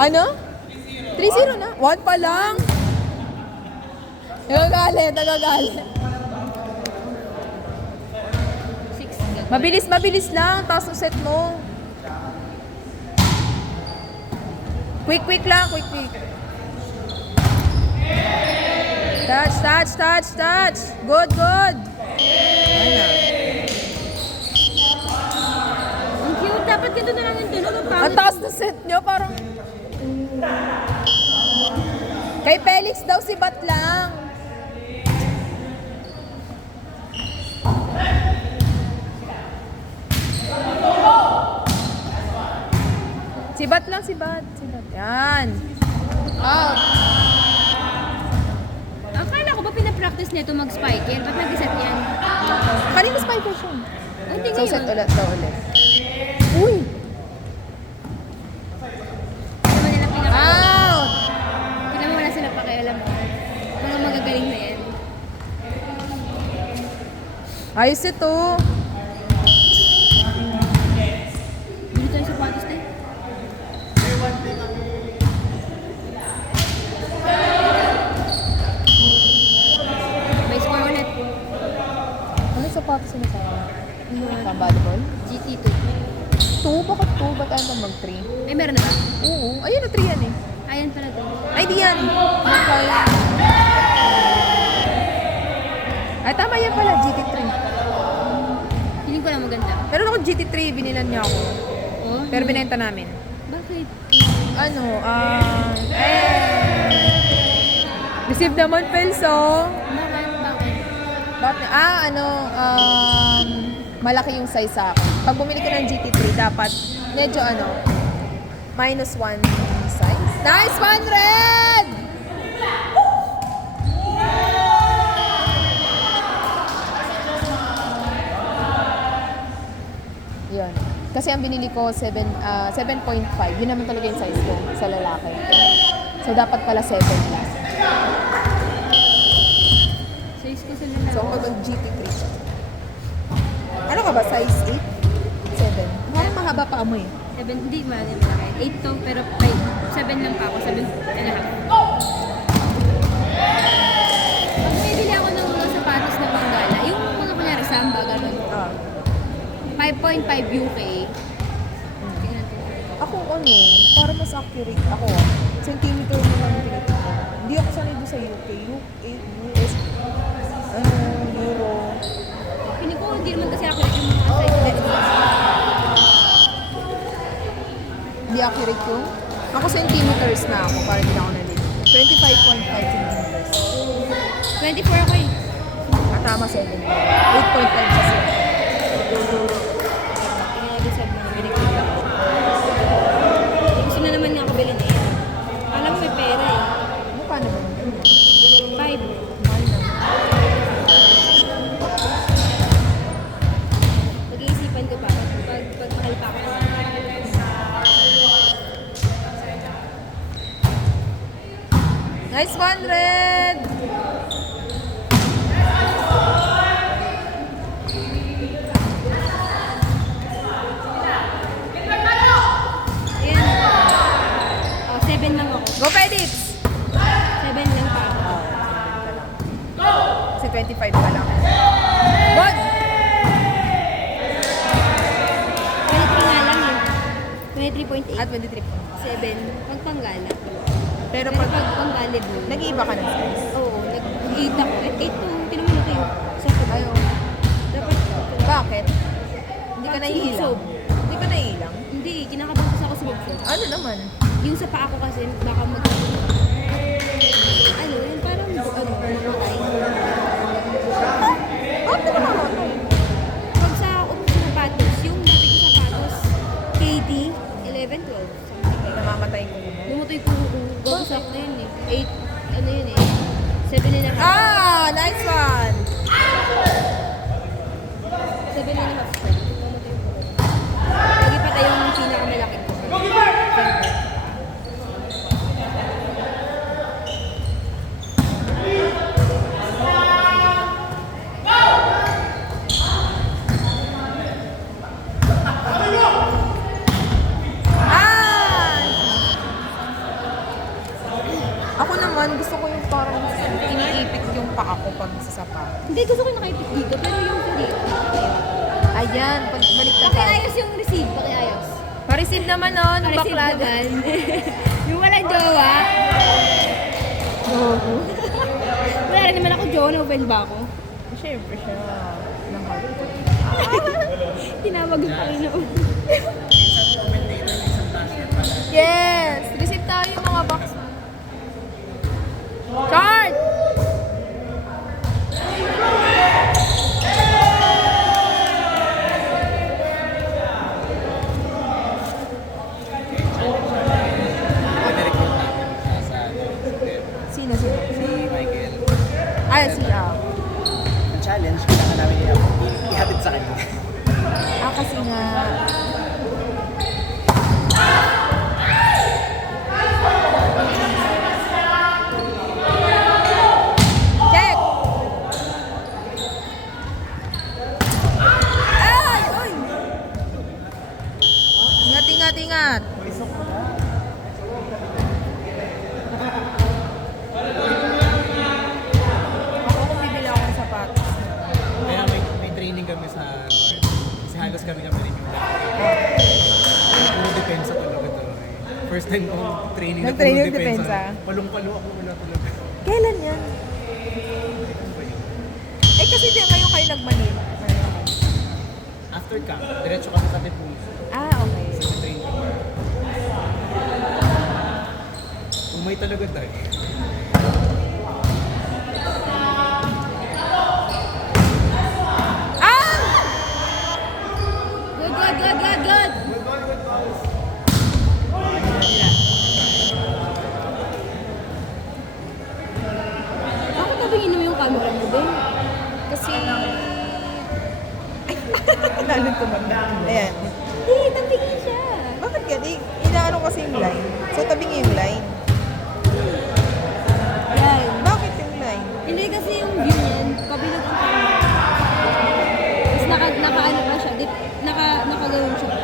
Ano? 3-0 na? 1 pa lang? Nagagalit, nagagalit. 6. Mabilis, mabilis lang. Taas ng set mo. Quick, quick lang. Quick, quick. Touch, touch, touch, touch. Good, good. Ano? Ang cute. Dapat ganito na lang yung tulog. Ang taas ng set nyo. Parang... Kay Felix daw si Bat lang. Si Bat lang, si Bat. Si Bat. Yan. Out. Akala ko ba pinapractice nito mag-spiker? Ba't nag-set yan? Kanina spiker siya. Hindi So, ngayon. set ulit daw ulit. Uy! Naman nila Out! Tignan mo, wala sila pakialam. Mga magagaling na yan. Ayos ito. Dito tayo sa kwatos na eh. May score ulit. Ano yung sapatos na sa'yo? Pang volleyball? GT2. 2? Bakit 2? Ba't ayaw mag 3? Ay, meron na ba? Oo. Ayun na 3 yan eh. Ayan pala to. Ay, di yan. Okay. Ay, tama yan pala. GT3. Feeling ko lang maganda. Meron ako GT3. Binilan niya ako. Oh, Pero binenta namin. bakit? Ano? Receive naman, Pelso. Bakit? Bakit? Bakit? Malaki yung size sa akin. Pag bumili ka ng GT3, dapat medyo minus 1 size. Nice! 100! Yun. Kasi ang binili ko 7.5. Yun naman talaga yung size ko sa lalaki. So, dapat pala 7 lang. Size ko sila na. So, ako mag-GT3 siya. Ano ka ba? Size 8? 7? Mukhang mahaba pa mo eh. 7, hindi malaki. 8 to, pero 7 lang pa ako. 7 and a half. Pag bibili ako ng mga sapatos na Bangala, yung mga kunyari Samba, gano'n. 5.5 UK. Tingnan ko. Ako para mas accurate ako. Centimeter mo lang tinitignan. Hindi ako sanay doon sa UK. US, Euro. Hindi ko, hindi naman kasi ako yung mga size. Hindi accurate yung? Ako centimeters na ako para hindi na ako nalito. 25.5 centimeters. 24 ako eh. Tama 7. 8.5 kasi. Tingnan natin sa mga binigyan ko. Gusto na naman nga ako bilhin eh. Alam mo may pera eh. Mukha naman yun. 5. Mahal naman. Pag-iisipan ko pa. Pag mahal pa ako. Nice 100! Ayan. Oh, 7 lang ako. Go Pedix! 7 lang pa ako. Kasi 25 pa lang. Good! 23 nga lang eh. 23.8. At 23 po. 7. Pag panggala. Pero Pero pag pag panggalibol. nag-iiba ka ng size. Oo, nag-8 ako. 8 to. Tinan mo ito yung sa Ayaw. dapat. Bakit? Hindi ka naiilang? Sumubsob. Hindi ka naiilang? Hindi, kinakabahan kasi ako sumubsob. Ano naman? Yung sa paa ko kasi, baka yun parang mamatay. Bakit ka namamatay? Pag sa sapatos, yung dati ko sapatos, KD, 11, 12. Something. Namamatay ko. Lumutay ko gagawsak na yun eh. 8, ano yun eh. 7 and a half. Nice one! 7 and a half. Lumutay ko. Lagi pa tayong pinakamalaki ko. naman, gusto ko yung parang iniipit yung paa ko pag sa sapatos. Hindi, gusto ko yung nakaipit dito, pero yung sa dito. Ayan, pag balik na Pakiayos yung receive, pakiayos. Pa-receive naman, no? Nung Receive baklada. naman. Yung walang jowa. Wala rin naman ako jowa, na-open ba ako? Siyempre siya. Ng heart ko. Tinawag yung Panginoon. Yes! Receive tayo yung mga box. Chart! Sino? Si Michael. Ay, siya. Ang challenge, kailangan namin ihatid sa kanya. Kasi nga... Check! Ay! Uy! Ingat, ingat, ingat! Ako kung bibili ako ng sapatos. Kaya may training kami sa North. Kasi halos kami rin yung puro depensa talaga ito. First time ako training na Nag-training puro ng depensa? Palong-palo ako wala talaga. Kailan yan? Ano ba yun? Eh kasi di ngayon kayo nag-Manila. After camp, diretso kami sa Tipuso. Ah, okay. Sa training kami. Umay talaga tayo. Ah! Good, good, good, good, good. Bakit nabingin mo yung camera mo din? Kasi... Ay, lalong tumanda. Ayan. Hindi, nabingin siya. Bakit yan? Inaano kasi yung line. So, tabi niya yung line. Yan. Bakit yung line? Hindi kasi yung view niyan, kabilang ang camera. Tapos naka-ano pa siya, nakagawin siya.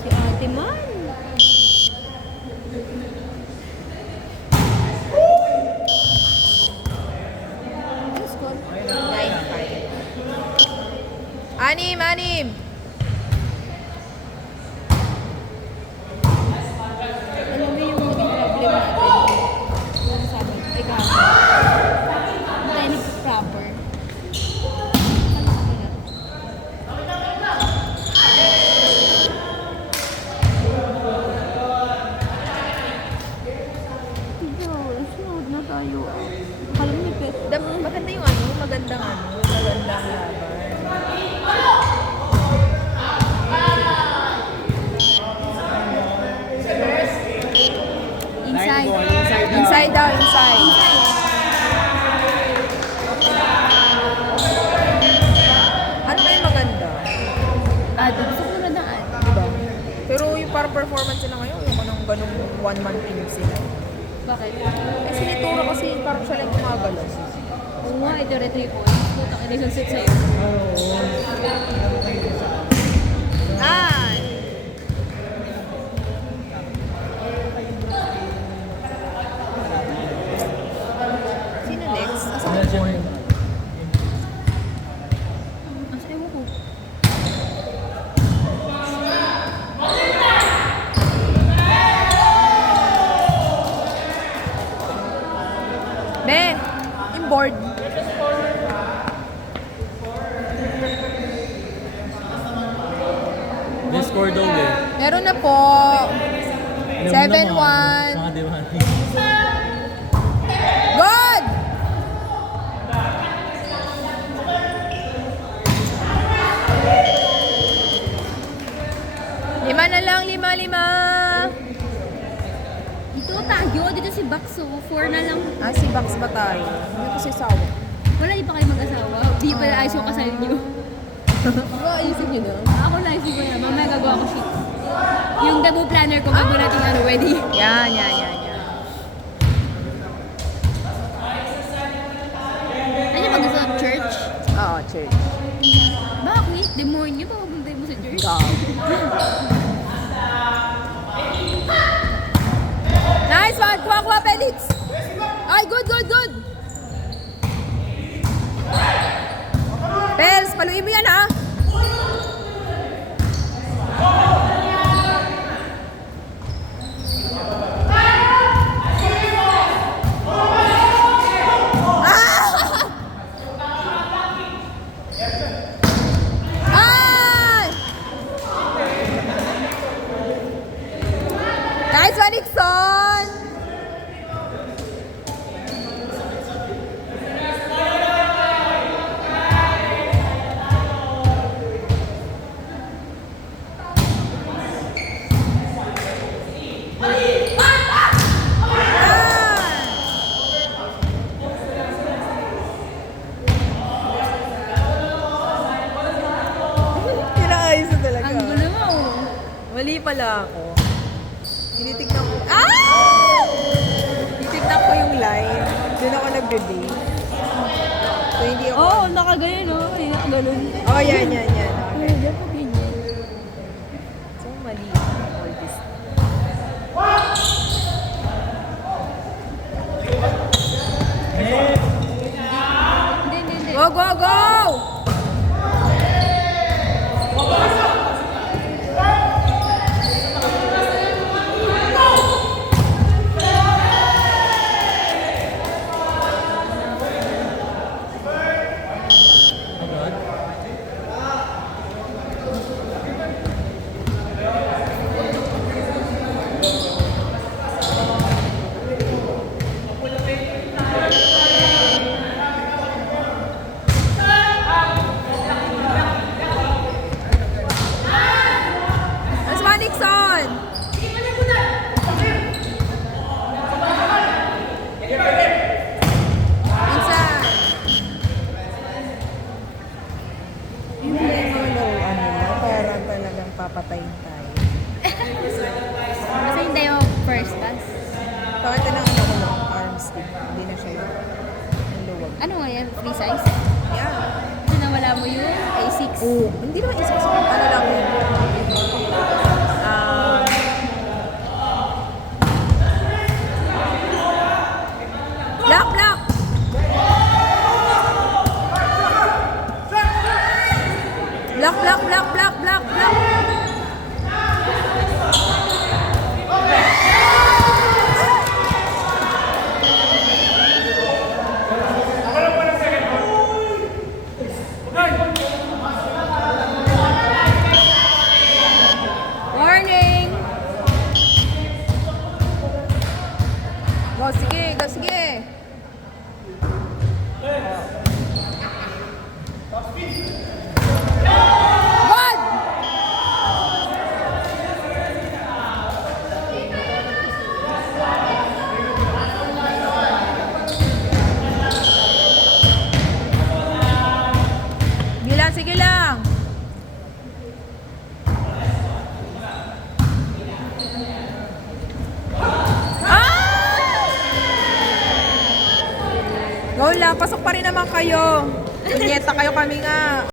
Si ate man. Ano score? 9-5. Anim, anim! Alam mo yung naging problem natin? Yung sabi, ay kahapon. Tayo nag-proper. Sunod na tayo. Akala mo may pet. Maganda yung ano, magandang laban. Inside. Inside daw, inside. Ano kayo maganda? Gusto ko na daan. Diba? Pero yung parang performance nila ngayon, yung anong ganong one-man team sila. Bakit? Eh, sinituro kasi parang siya lang gumagalaw. Oo nga, ito rin 3 points. Puta ka rin set sa'yo. Ay! Sino next? Asa ka board? Asa ewan ko. Be! Yung board. May score daw eh. Meron na po. 7-1. Mga diwani. Good! Lima na lang, lima. Dito tayo, dito si Bakso. 4 na lang. Ah, si Bax ba tayo? Hindi ko si Sawa. Wala, di pa kayo mag-asawa. Di pa na ayos yung kasal niyo. Ayusin nyo na. Ako na ayos ko na. Mamaya gagawa ko sheets. Yung debut planner ko bago natin wedding. Yan. Ano ba gusto ng church? Oo, church. Bakit? Demonyo pa pupunta mo sa church? Ikaw. hits! Ay, good, good, good! Pels, paluin mo yan, ha? Ay! Nice one, Nixon! Kinaayos na talaga. Ang gulo mo. Mali pala ako. Tinitignan ko. Ah! Tinitignan ko yung line. Doon ako nagde-date. So, hindi ako... Oo, nakagayon, no? Ay, nakaganon. Oh, yan, yan, yan. Okay. Diyan po ganyan. So, mali ako. All this. Hindi, hindi, hindi. Go, go, go! Mas one, Nixon! Minsan. Yun na yung mga laruan nila. Parang talagang papatayin tayo. Kasi hindi yung first pass. Pakita ng ano ko lang, arm stick. Hindi na siya yun. Ang luwag. Ano nga yan? Free size? Yeah. Kasi nawala mo yung A6. Oo. Hindi naman isip sa ano lang yun. Block, block! Block, block, block, block, block, block! Warning! Go, sige, go, sige! Good! Sige lang, sige lang! Go lang, pasok pa rin naman kayo. Punyeta kayo kami nga.